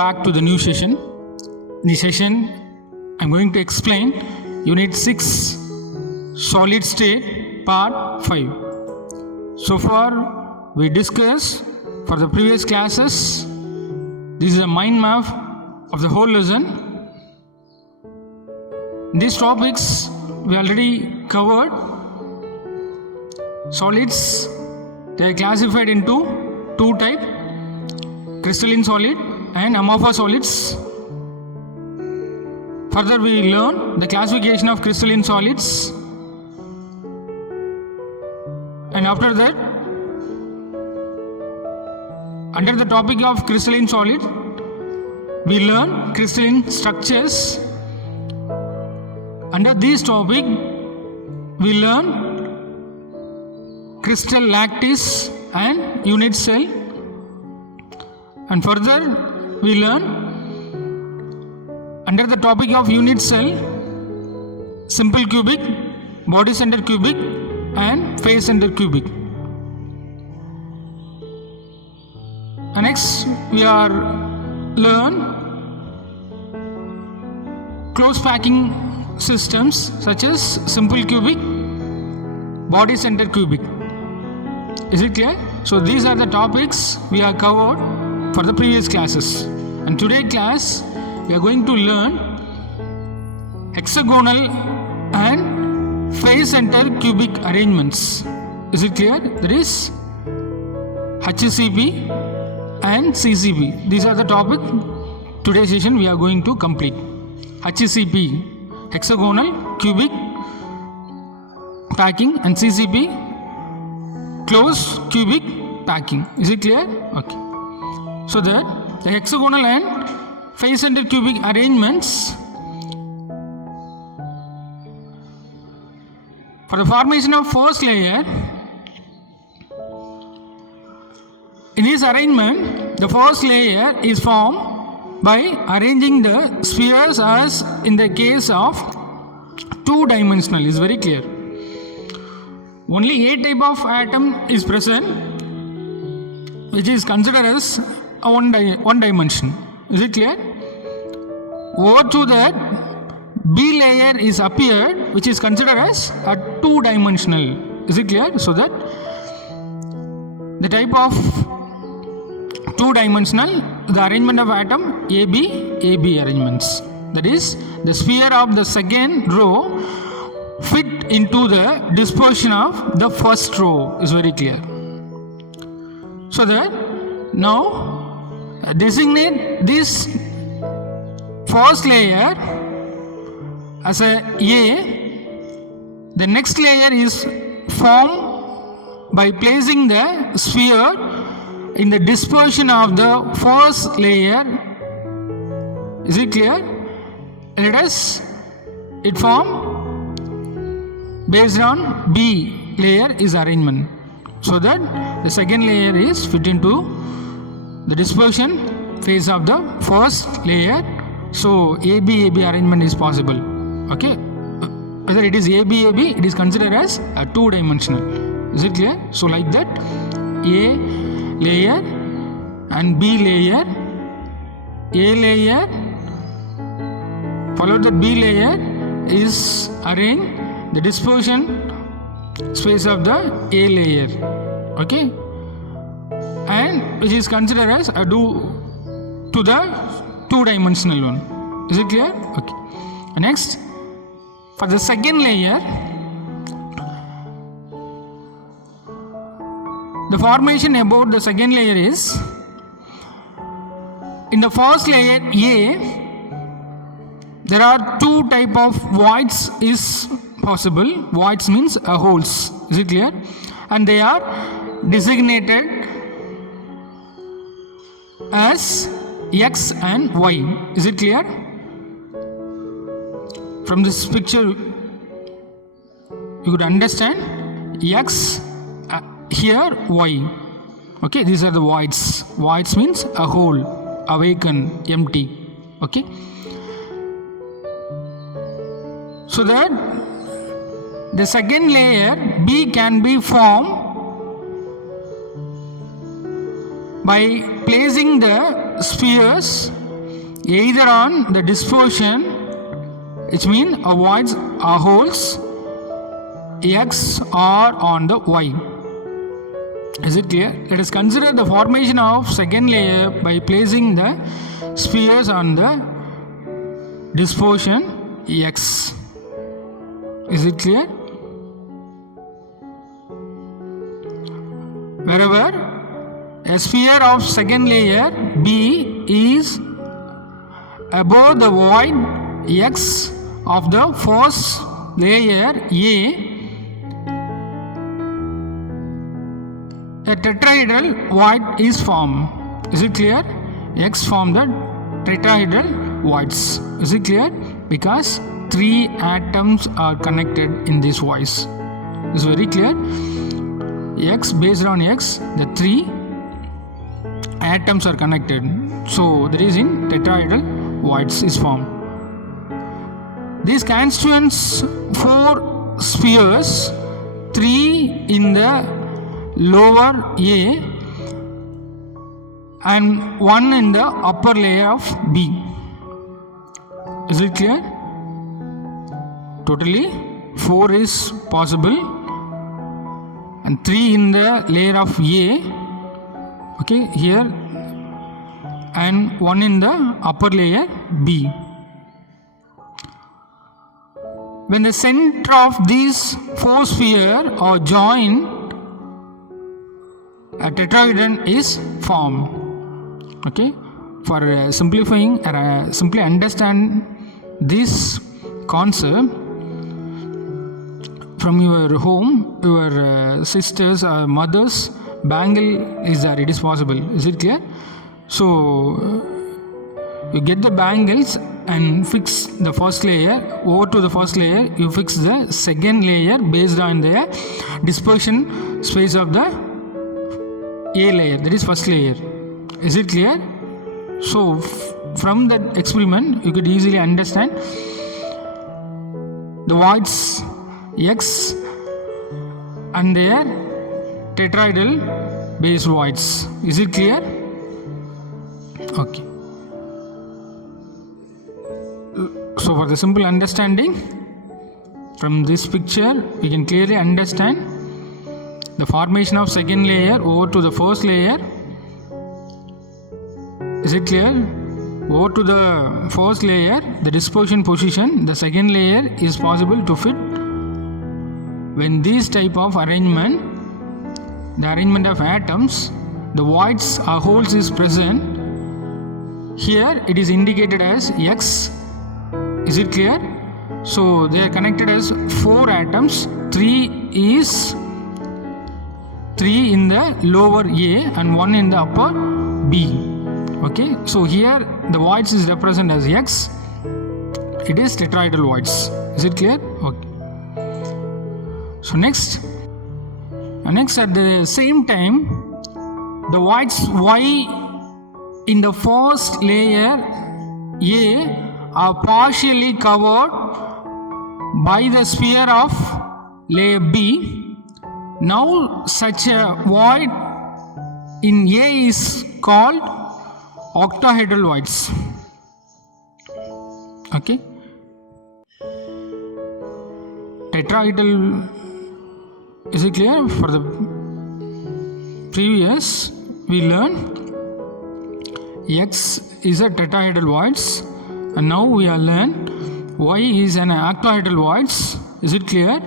back to the new session. In this session, I'm going to explain Unit 6 Solid State Part 5. So far, we discussed for the previous classes. This is a mind map of the whole lesson. These topics we already covered. Solids, they are classified into two types: crystalline solid and amorphous solids. Further, we learn the classification of crystalline solids, and after that, under the topic of crystalline solid, we learn crystalline structures. Under this topic, we learn crystal lattice and unit cell, and further we learn under the topic of unit cell simple cubic, body center cubic and face center cubic. And next we are learn close packing systems such as simple cubic, body center cubic. Is it clear? So these are the topics we have covered for the previous classes, and today class we are going to learn hexagonal and face center cubic arrangements. Is it clear? That is HCP and CCP. These are the topic today's session we are going to complete. HCP, hexagonal cubic packing, and CCP, close cubic packing. Is it clear? Okay. So that the hexagonal and face center cubic arrangements, for the formation of first layer, in this arrangement, the first layer is formed by arranging the spheres as in the case of two-dimensional. Is very clear. Only a type of atom is present which is considered as a one dimension. Is it clear? Over to that, B layer is appeared which is considered as a two-dimensional. Is it clear? So that the type of two-dimensional, the arrangement of atom AB arrangements. That is, the sphere of the second row fit into the dispersion of the first row. Is very clear. So that now designate this first layer as a A. The next layer is formed by placing the sphere in the dispersion of the first layer. Is it clear? Let us it form based on B layer is arrangement, so that the second layer is fit into the dispersion phase of the first layer. So AB arrangement is possible. Okay, whether it is AB, it is considered as a two-dimensional. Is it clear? So like that, A layer and B layer, A layer followed the B layer is arranged the dispersion space of the A layer. Okay, and which is considered as a due to the two-dimensional one. Is it clear? Okay. Next, for the second layer, the formation about the second layer is, in the first layer A, there are two type of voids is possible. Voids means holes. Is it clear? And they are designated as X and Y. Is it clear? From this picture, you could understand X, here Y. Okay, these are the voids. Voids means a hole, a vacant, empty. Okay. So that the second layer B can be formed by placing the spheres either on the dispersion, which means voids or holes X or on the Y. Is it clear? Let us consider the formation of second layer by placing the spheres on the dispersion X. Is it clear? Wherever a sphere of second layer B is above the void X of the first layer A, a tetrahedral void is formed. Is it clear? X form the tetrahedral voids. Is it clear? Because 3 atoms are connected in this voice. Is very clear? X based on X, the 3 atoms are connected. So that is in tetrahedral voids is formed. These constituents 4 spheres, 3 in the lower A and 1 in the upper layer of B. Is it clear? Totally 4 is possible and 3 in the layer of A, okay, here, and 1 in the upper layer B. When the center of these 4 spheres are joined, a tetrahedron is formed. Okay, for simplifying, simply understand this concept. From your home, your sisters or mother's bangle is there, it is possible. Is it clear? So you get the bangles and fix the first layer. Over to the first layer, you fix the second layer based on the dispersion space of the A layer, that is first layer. Is it clear? So from that experiment, you could easily understand the voids X and their tetrahedral base voids. Is it clear? Okay. So for the simple understanding, from this picture we can clearly understand the formation of second layer over to the first layer. Is it clear? Over to the first layer, the dispersion position, the second layer is possible to fit when this type of arrangement, the arrangement of atoms, the voids or holes is present. Here it is indicated as X. Is it clear? So they are connected as 4 atoms. 3 is 3 in the lower A and 1 in the upper B. Okay, so here the voids is represented as X. It is tetrahedral voids. Is it clear? Okay. So next at the same time, the voids Y in the first layer A are partially covered by the sphere of layer B. Now such a void in A is called octahedral voids. Okay, tetrahedral. Is it clear? For the previous we learned X is a tetrahedral voids, and now we have learned Y is an octahedral voids. Is it clear?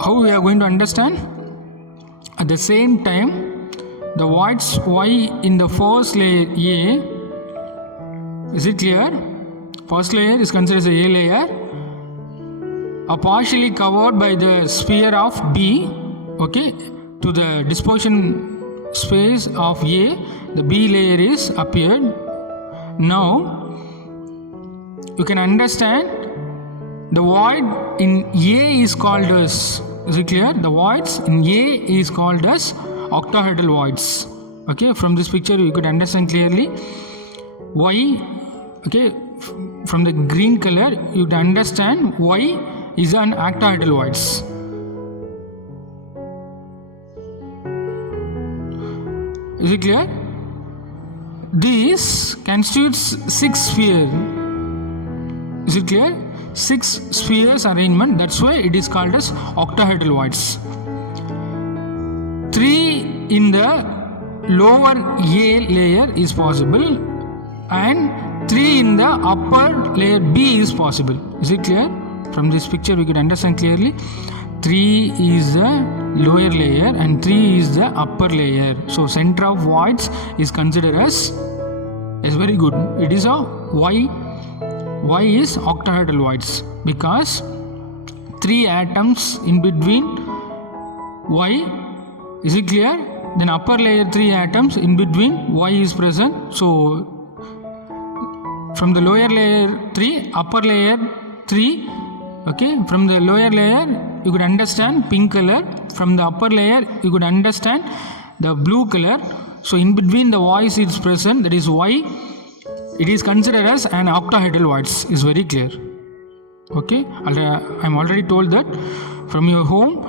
How we are going to understand? At the same time, the voids Y in the first layer A. Is it clear? First layer is considered as a A layer, are partially covered by the sphere of B. Okay, to the dispersion space of A, the B layer is appeared. Now you can understand the void in A is called as, is it clear? The voids in A is called as octahedral voids. Okay, from this picture you could understand clearly Y. Okay, from the green color you could understand Y is an octahedral voids. Is it clear? this constitutes 6 sphere. Is it clear? 6 spheres arrangement. That's why it is called as octahedral voids. 3 in the lower A layer is possible, and 3 in the upper layer B is possible. Is it clear? From this picture we could understand clearly. 3 is the lower layer and 3 is the upper layer. So center of voids is considered as very good. It is a Y is octahedral voids because 3 atoms in between Y. Is it clear? Then upper layer 3 atoms in between Y is present. So from the lower layer 3, upper layer 3. Okay, from the lower layer you could understand pink color, from the upper layer you could understand the blue color. So in between the voice is present, that is Y. It is considered as an octahedral voids. Is very clear. Okay, I am already told that from your home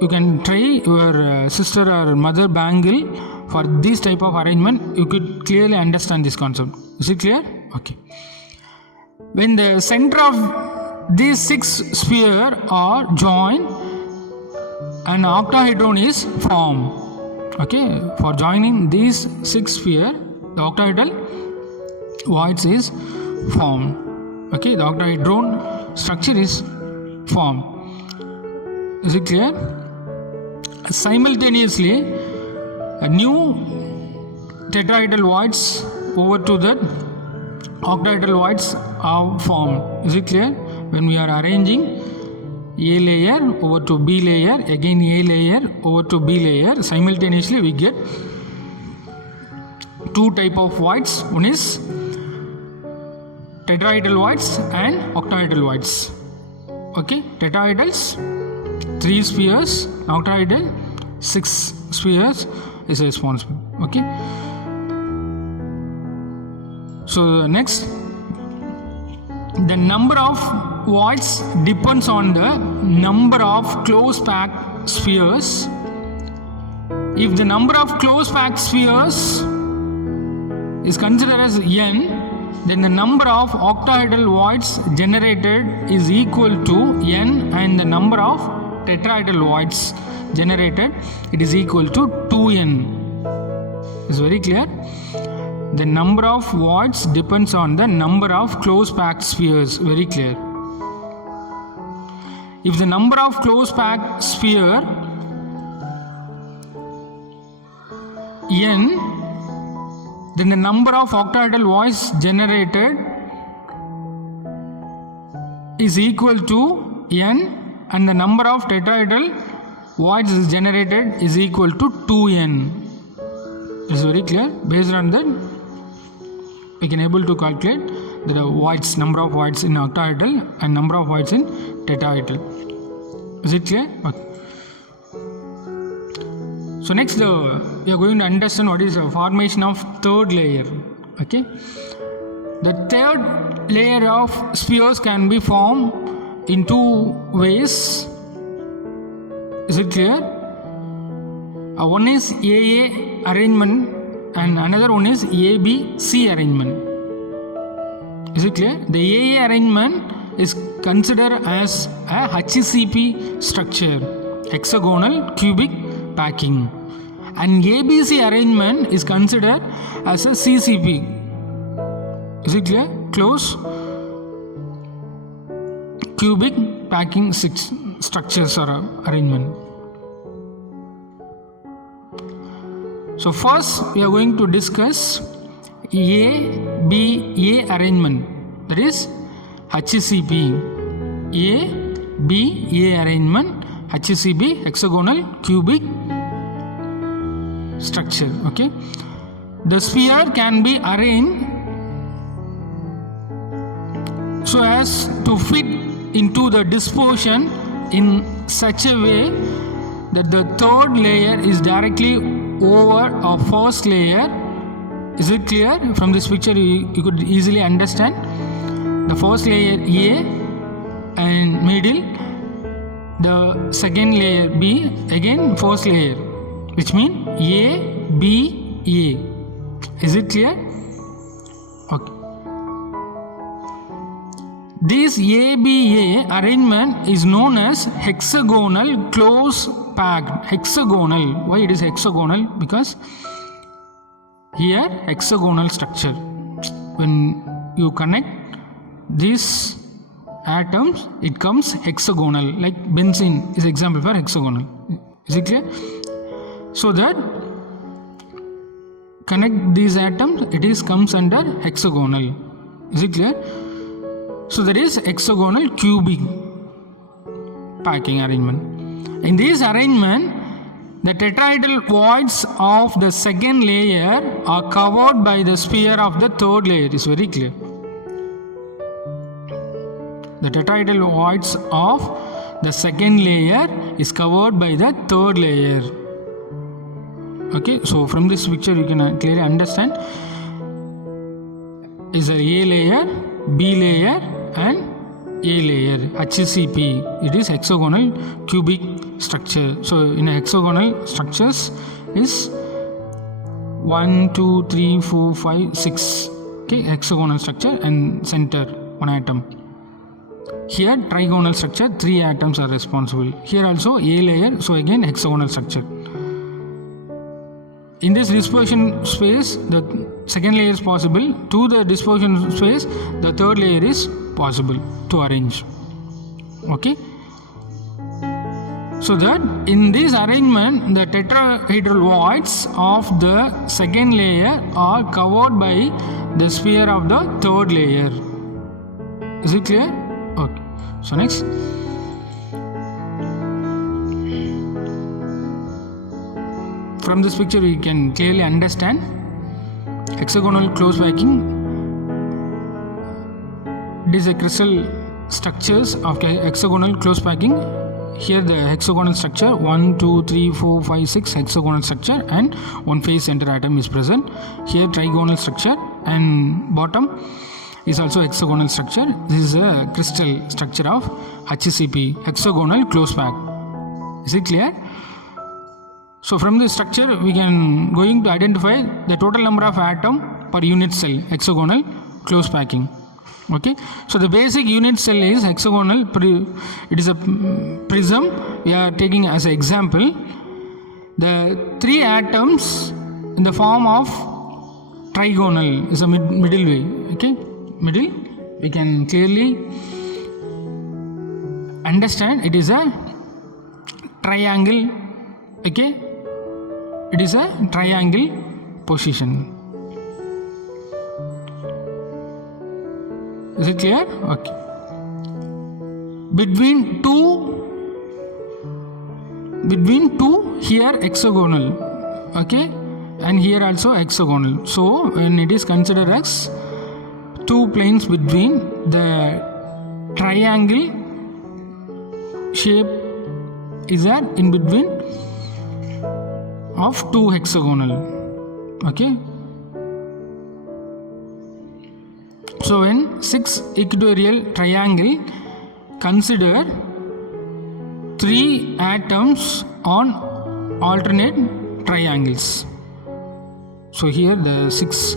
you can try your sister or mother bangle for this type of arrangement. You could clearly understand this concept. Is it clear? Okay. When the center of these 6 spheres are joined, an octahedron is formed. Okay, for joining these 6 spheres, the octahedral voids is formed. Okay, the octahedron structure is formed. Is it clear? Simultaneously, a new tetrahedral voids over to that octahedral voids are formed. Is it clear? When we are arranging A layer over to B layer, again A layer over to B layer, simultaneously we get 2 type of voids. One is tetrahedral voids and octahedral voids. Okay, tetrahedrals 3 spheres, octahedral 6 spheres is responsible. Okay. So next, the number of voids depends on the number of close packed spheres. If the number of close packed spheres is considered as n, then the number of octahedral voids generated is equal to n, and the number of tetrahedral voids generated, it is equal to 2n. Is very clear? The number of voids depends on the number of close packed spheres. Very clear. If the number of close packed sphere n, then the number of octahedral voids generated is equal to n, and the number of tetrahedral voids generated is equal to 2n. Is very clear? Based on that, we can able to calculate the voids, number of voids in octahedral and number of voids in tetrahedral. Is it clear? Okay. So next, we are going to understand what is the formation of third layer. Okay. The third layer of spheres can be formed in 2 ways. Is it clear? One is AA arrangement and another one is ABC arrangement. Is it clear? The AA arrangement is considered as a HCP structure, hexagonal cubic packing, and ABC arrangement is considered as a CCP. Is it clear? Close cubic packing structures or arrangement. So first we are going to discuss ABA arrangement, that is HCP. ABA arrangement, HCP, hexagonal cubic structure. Okay, the sphere can be arranged so as to fit into the disposition in such a way that the third layer is directly over a first layer. Is it clear? From this picture you could easily understand the first layer A and middle, the second layer B, again first layer, which means A, B, A. Is it clear? Okay. This ABA arrangement is known as hexagonal close packed. Hexagonal. Why it is hexagonal? Because here hexagonal structure. When you connect these atoms, it comes hexagonal. Like benzene is example for hexagonal. Is it clear? So that connect these atoms, it is comes under hexagonal. Is it clear? So that is hexagonal cubic packing arrangement. In this arrangement, the tetrahedral voids of the second layer are covered by the sphere of the third layer. Is very clear. The tetrahedral voids of the second layer is covered by the third layer. Okay, so from this picture you can clearly understand is a layer, B layer and A layer, HCP. It is hexagonal cubic structure. So in a hexagonal structures is 1, 2, 3, 4, 5, 6. Okay, hexagonal structure and center one atom. Here trigonal structure, 3 atoms are responsible. Here also A layer, so again hexagonal structure. In this dispersion space, the second layer is possible. To the dispersion space, the third layer is possible to arrange. Okay. So that in this arrangement, the tetrahedral voids of the second layer are covered by the sphere of the third layer. Is it clear? Okay. So next. From this picture you can clearly understand hexagonal close packing. It is a crystal structures of hexagonal close packing. Here the hexagonal structure 1, 2, 3, 4, 5, 6 hexagonal structure and one phase center atom is present. Here trigonal structure and bottom is also hexagonal structure. This is a crystal structure of HCP, hexagonal close pack. Is it clear? So from this structure we can going to identify the total number of atom per unit cell, hexagonal close packing. Okay, so the basic unit cell is hexagonal. It is a prism. We are taking as an example the 3 atoms in the form of trigonal is a middle way. Okay, middle we can clearly understand it is a triangle. Okay, it is a triangle position. Is it clear? Okay. Between two here hexagonal. Okay, and here also hexagonal. So when it is considered as 2 planes between the triangle shape is there in between of 2 hexagonal. Okay. So when 6 equatorial triangle, consider 3 atoms on alternate triangles. So here the 6,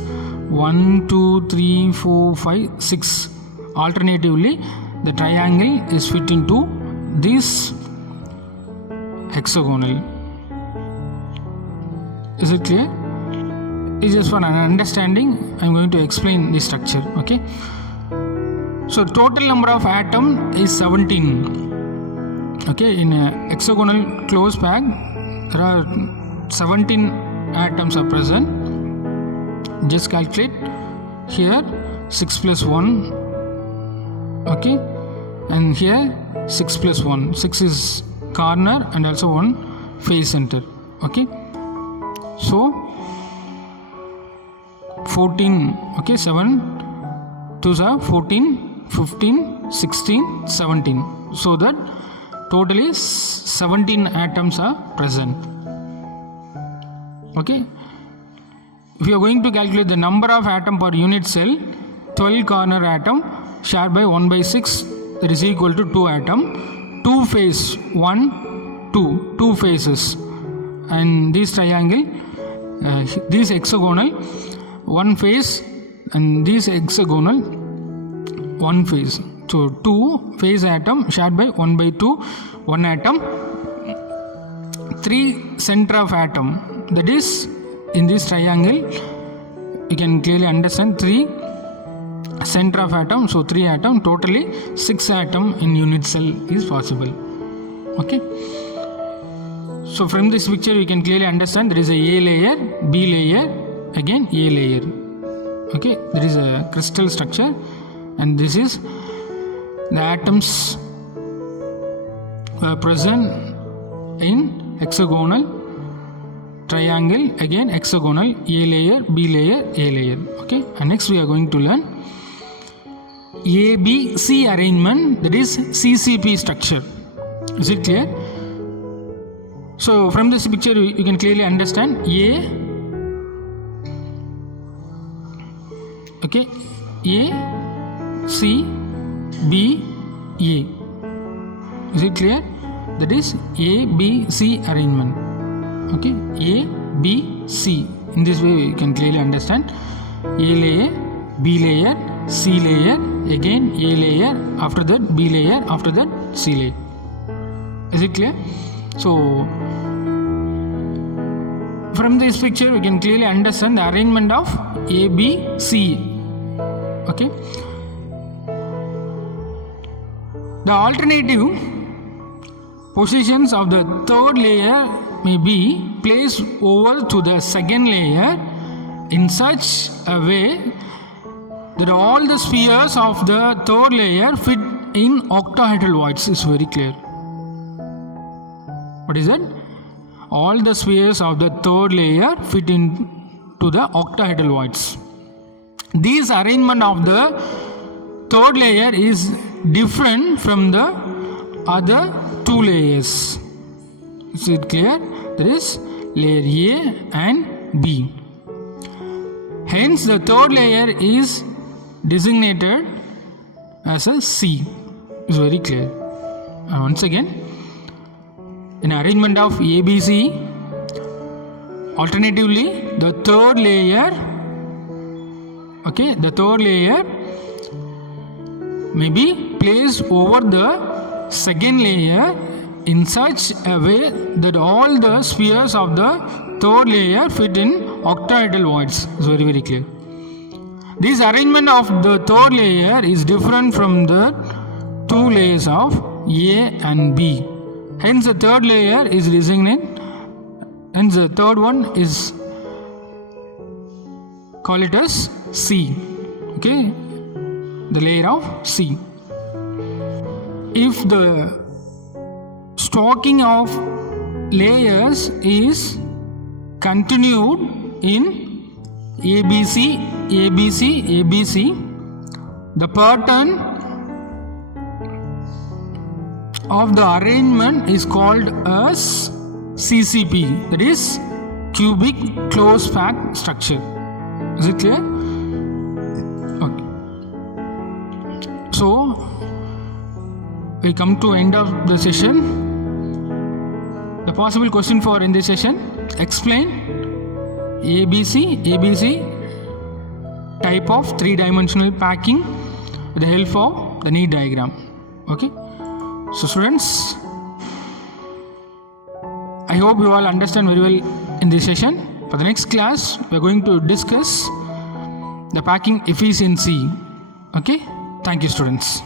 1, 2, 3, 4, 5, 6. Alternatively, the triangle is fit into this hexagonal. Is it clear? It's just for an understanding. I am going to explain the structure. Okay. So total number of atom is 17. Okay. In a hexagonal close pack, there are 17 atoms are present. Just calculate here 6 plus 1. Okay. And here 6 plus 1. 6 is corner and also 1 phase center. Okay. So 14, okay, 7 2s are 14, 15, 16, 17. So that totally 17 atoms are present. Okay. If you are going to calculate the number of atom per unit cell, 12 corner atom shared by 1 by 6, that is equal to 2 atom. 2 phase 1, 2 phases, and this triangle, this hexagonal one face, and this hexagonal one face. So 2 face atom shared by 1 by 2 one atom, 3 center of atom, that is in this triangle you can clearly understand 3 center of atom, so 3 atom, totally 6 atom in unit cell is possible. Okay, so from this picture you can clearly understand there is a layer, B layer, again A layer. Okay, there is a crystal structure, and this is the atoms present in hexagonal triangle, again hexagonal A layer, B layer, A layer. Okay, and next we are going to learn ABC arrangement, that is CCP structure. Is it clear? So from this picture you can clearly understand A, okay, A, C, B, A. Is it clear? That is ABC arrangement. Okay, A, B, C. In this way you can clearly understand A layer, B layer, C layer, again A layer, after that B layer, after that C layer. Is it clear? So from this picture we can clearly understand the arrangement of A, B, C. Okay, the alternative positions of the third layer may be placed over to the second layer in such a way that all the spheres of the third layer fit in octahedral voids. Is very clear. What is that? All the spheres of the third layer fit into the octahedral voids. This arrangement of the third layer is different from the other 2 layers. Is it clear? There is layer A and B. Hence the third layer is designated as a C. Is very clear. And once again, in arrangement of ABC, alternatively the third layer, okay, the third layer may be placed over the second layer in such a way that all the spheres of the third layer fit in octahedral voids. It's very, very clear. This arrangement of the third layer is different from the 2 layers of A and B. Hence the third layer is designated, hence the third one is call it as C. Okay, the layer of C. If the stocking of layers is continued in ABC, ABC, ABC, the pattern of the arrangement is called as CCP, that is cubic closed packed structure. Is it clear? Okay. So we come to end of the session. The possible question for in this session: explain ABC type of 3-dimensional packing with the help of the neat diagram. Okay. So students, I hope you all understand very well in this session. For the next class, we are going to discuss the packing efficiency. Okay. Thank you, students.